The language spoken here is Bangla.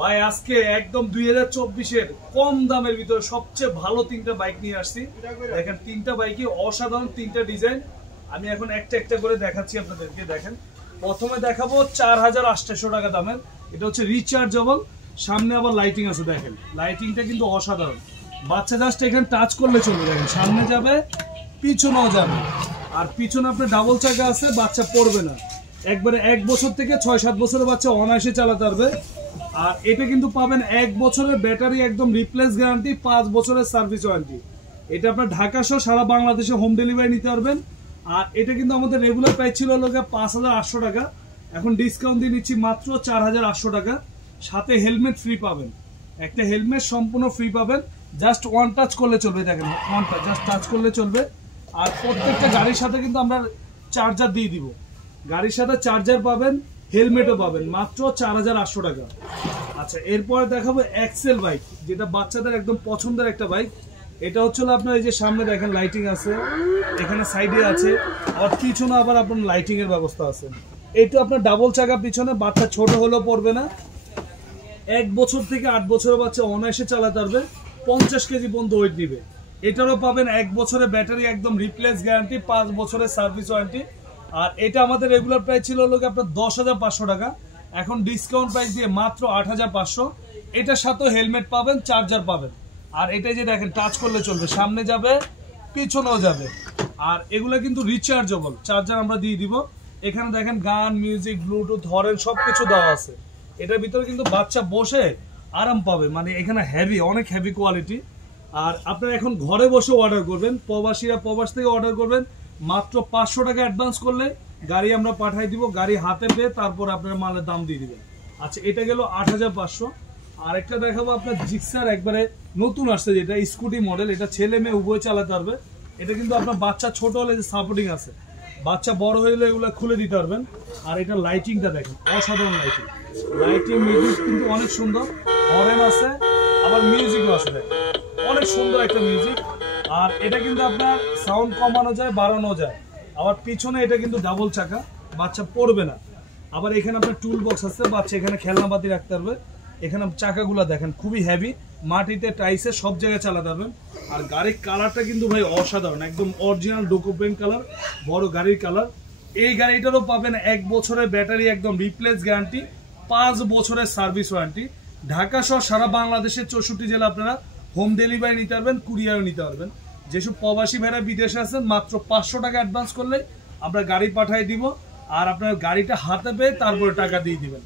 ভাই আজকে একদম 2024 কম দামের ভিতরে সবচেয়ে ভালো তিনটা বাইক নিয়ে আসছি। দেখেন তিনটা বাইকই অসাধারণ, তিনটা ডিজাইন। আমি এখন একটা একটা করে দেখাচ্ছি আপনাদেরকে। দেখেন প্রথমে দেখাবো 4800 টাকা দামের, এটা হচ্ছে রিচার্জেবল, সামনে আবার লাইটিং আছে। দেখেন লাইটিংটা কিন্তু অসাধারণ। বাচ্চা জাস্ট এখানে টাচ করলে চলবে। দেখেন সামনে যাবে, পিছনেও যাবে, আর পিছনে আপনার ডাবল চাকা আছে, বাচ্চা পড়বে না। একবারে 1 বছর থেকে 6-7 বছরের বাচ্চা অনায়াসে চালাতে পারবে। আর এটা কিন্তু পাবেন 1 বছরের ব্যাটারি একদম রিপ্লেস গ্যারান্টি, 5 বছরের সার্ভিস ওয়ারেন্টি। এটা আপনার ঢাকা সহ সারা বাংলাদেশে হোম ডেলিভারি নিতে পারবেন। আর এটা কিন্তু আমাদের রেগুলার প্রাইস ছিল 5800 টাকা, এখন ডিসকাউন্ট দিয়ে নিচ্ছি মাত্র 4800 টাকা। সাথে হেলমেট ফ্রি পাবেন, একটা হেলমেট সম্পূর্ণ ফ্রি পাবেন। জাস্ট ওয়ান টাচ করলে চলবে। দেখেন ওয়ান টাচ, জাস্ট টাচ করলে চলবে। আর প্রত্যেকটা গাড়ির সাথে কিন্তু আমরা চার্জার দিয়ে দিব, গাড়ির সাথে চার্জার পাবেন, হেলমেটও পাবেন, মাত্র 4800 টাকা। আচ্ছা এরপরে দেখাবো এক্সেল বাইক, যেটা বাচ্চাদের একদম পছন্দের একটা বাইক। এটা হচ্ছে আপনার এই যে সামনে দেখেন লাইটিং আছে, এখানে সাইডে আছে, আর পিছনে আবার আপনার লাইটিং এর ব্যবস্থা আছে। এটা আপনার ডাবল চাকা, পিছনে বাচ্চা ছোট হলেও পড়বে না। 1 বছর থেকে 8 বছরের বাচ্চা অনায়াসে চালাতে পারবে, 50 কেজি পর্যন্ত ওয়েট দিবে। এটারও পাবেন 1 বছরের ব্যাটারি একদম রিপ্লেস গ্যারান্টি, 5 বছরের সার্ভিস ওয়ারেন্টি। আর এটা আমাদের রেগুলার প্রাইস ছিল আপনার 10,500 টাকা, এখন ডিসকাউন্ট প্রাইস দিয়ে মাত্র 8,500। এটার সাথে হেলমেট পাবেন, চার্জার পাবেন। আর এটা যে দেখেন টাচ করলে চলবে, সামনে যাবে, পিছনেও যাবে। আর এগুলো কিন্তু রিচার্জেবল, চার্জার আমরা দিয়ে দিব। এখানে দেখেন গান, মিউজিক, ব্লুটুথ, হরেন সবকিছু দেওয়া আছে। এটার ভিতরে কিন্তু বাচ্চা বসে আরাম পাবে, মানে এখানে হেভি, অনেক হেভি কোয়ালিটি। আর আপনারা এখন ঘরে বসে অর্ডার করবেন, প্রবাসীরা প্রবাস থেকে অর্ডার করবেন, মাত্র 500 টাকা অ্যাডভান্স করলে গাড়ি আমরা পাঠাই দিব, গাড়ি হাতে পেয়ে তারপর আপনার মালের দাম দিয়ে দিবেন। আচ্ছা এটা গেল 8500। আরেকটা দেখাবো আপনার জিক্সার, একবারে নতুন আসছে, যেটা স্কুটি মডেল। এটা ছেলে মেয়ে উভয় চালাতে পারবে। এটা কিন্তু আপনার বাচ্চা ছোট হলে যে সাপোর্টিং আছে, বাচ্চা বড় হয়ে গেলে এগুলো খুলে দিতে পারবেন। আর এটা লাইটিংটা দেখেন, অসাধারণ লাইটিং, লাইটিং মিউজিক কিন্তু অনেক সুন্দর, হরেন আছে, আবার মিউজিকও আছে। দেখেন অনেক সুন্দর একটা মিউজিক। আর এটা কিন্তু আপনার সাউন্ড কমানো যায়, বাড়ানো যায়। আবার পিছনে এটা কিন্তু ডাবল চাকা, বাচ্চা পড়বে না। আবার এখানে আপনার টুল বক্স আছে, বাচ্চা এখানে খেলনাপাতি রাখতে পারবে। এখানে চাকাগুলো দেখেন খুবই হেভি, মাটিতে টাইসে সব জায়গায় চালাতে পারবেন। আর গাড়ির কালারটা কিন্তু ভাই অসাধারণ, একদম অরিজিনাল ডকুমেন্ট কালার, বড় গাড়ির কালার। এই গাড়িটারও পাবেন 1 বছরের ব্যাটারি একদম রিপ্লেস গ্যারান্টি, 5 বছরের সার্ভিস ওয়ারেন্টি। ঢাকা সহ সারা বাংলাদেশের 64 জেলা আপনারা হোম ডেলিভারি নিতে পারবেন, কুরিয়ারও নিতে পারবেন। যেসব প্রবাসী ভাইরা বিদেশে আছেন, মাত্র 500 টাকা অ্যাডভান্স করলে আমরা গাড়ি পাঠিয়ে দিব, আর আপনার গাড়িটা হাতে পেয়ে তারপরে টাকা দিয়ে দিবেন।